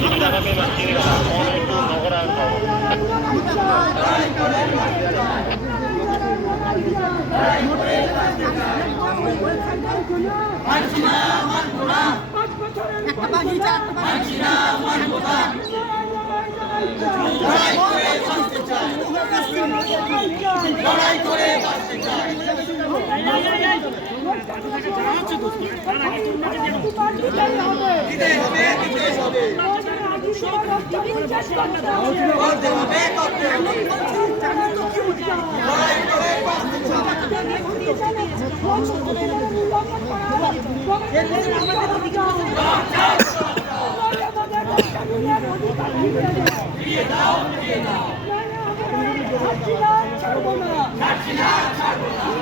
আগামী মাসে একটু নগরায়ণ পাবো।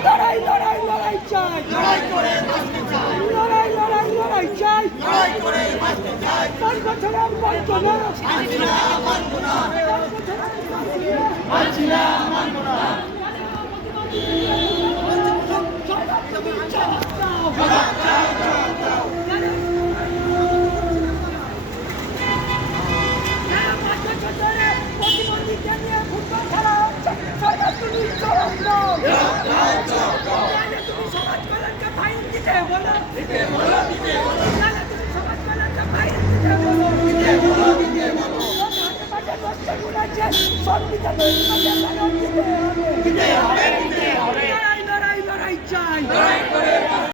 লড়াই লড়াই লড়াই চাই, লড়াই করে বাঁচতে চাই, লড়াই লড়াই লড়াই চাই, লড়াই করে বাঁচতে চাই। 5 বছরের বঞ্চনা মানছি না, মানব না, মানছি না, মানব না। ফুটবল খেলা হচ্ছে, সরকার তুমি জবাব দাও। তুমি সমাজ কল্যাণকে ফাইন দিতে বলো,